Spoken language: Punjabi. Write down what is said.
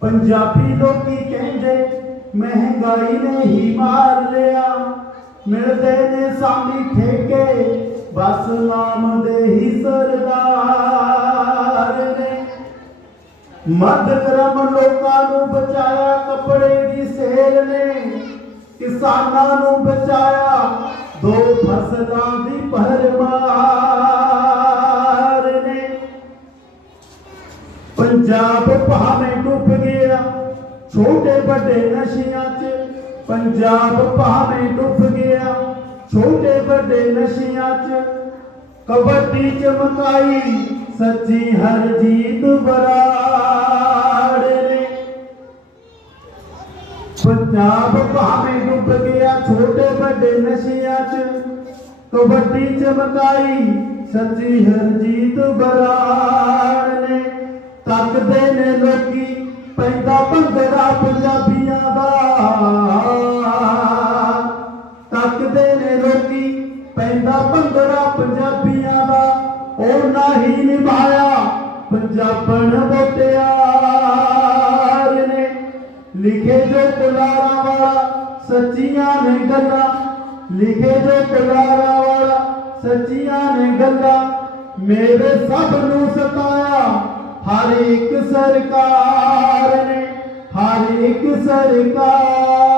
ਪੰਜਾਬੀ ਲੋਕੀ ਕਹਿੰਦੇ, ਮਹਿੰਗਾਈ ਨੇ ਹੀ ਮਾਰ ਲਿਆ। ਮਿਲਦੇ ਨੇ ਸਾਮੀ ਠੇਕੇ, ਬਸ ਨਾਮ ਦੇ ਹੀ ਸਰਦਾਰ ਨੇ। ਮੱਧ ਕਰਮ ਲੋਕਾਂ ਨੂੰ ਬਚਾਇਆ, ਕੱਪੜੇ ਦੀ ਸੇਲ ਨੇ। ਕਿਸਾਨਾਂ ਨੂੰ ਬਚਾਇਆ, ਦੋ ਫਸਲਾਂ ਦੀ ਭਰਮਾਰ ਪੰਜਾਬ ਭਾਵੇਂ ਡੁੱਬ ਗਿਆ ਛੋਟੇ ਵੱਡੇ ਨਸ਼ਿਆਂ 'ਚ ਪੰਜਾਬ ਭਾਵੇਂ ਡੁੱਬ ਗਿਆ ਛੋਟੇ ਵੱਡੇ ਨਸ਼ਿਆਂ 'ਚ ਕਬੱਡੀ ਚਮਕਾਈ ਸੱਚੀ ਹਰਜੀਤ ਬਰਾੜ ਨੇ ਪੰਜਾਬ ਭਾਵੇਂ ਡੁੱਬ ਗਿਆ ਛੋਟੇ ਵੱਡੇ ਨਸ਼ਿਆਂ 'ਚ ਕਬੱਡੀ ਚਮਕਾਈ ਸੱਚੀ ਹਰਜੀਤ ਬਰਾੜ ਨੇ ਤੱਕਦੇ ਨੇ ਲੋਕੀ ਪੈਂਦਾ ਭੰਗੜਾ ਪੰਜਾਬੀਆਂ ਦਾ। ਤੱਕਦੇ ਨੇ ਲੋਕੀ ਪੈਂਦਾ ਭੰਗੜਾ ਪੰਜਾਬੀਆਂ ਦਾ। ਉਹਨਾਂ ਹੀ ਨਿਭਾਇਆ ਪੰਜਾਬਣ ਬੋਟਿਆਰ ਨੇ। ਲਿਖੇ ਜੋ ਕੁਲਾਰਾਂ ਵਾਲਾ ਸੱਚੀਆਂ ਨੇ ਗੱਲਾਂ, ਲਿਖੇ ਜੋ ਕੁਲਾਰਾ ਵਾਲਾ ਸੱਚੀਆਂ ਨੇ ਗੱਲਾਂ, ਮੇਰੇ ਸਭ ਨੂੰ ਹਰ ਇੱਕ ਸਰਕਾਰ ਨੇ ਹਰ ਇੱਕ ਸਰਕਾਰ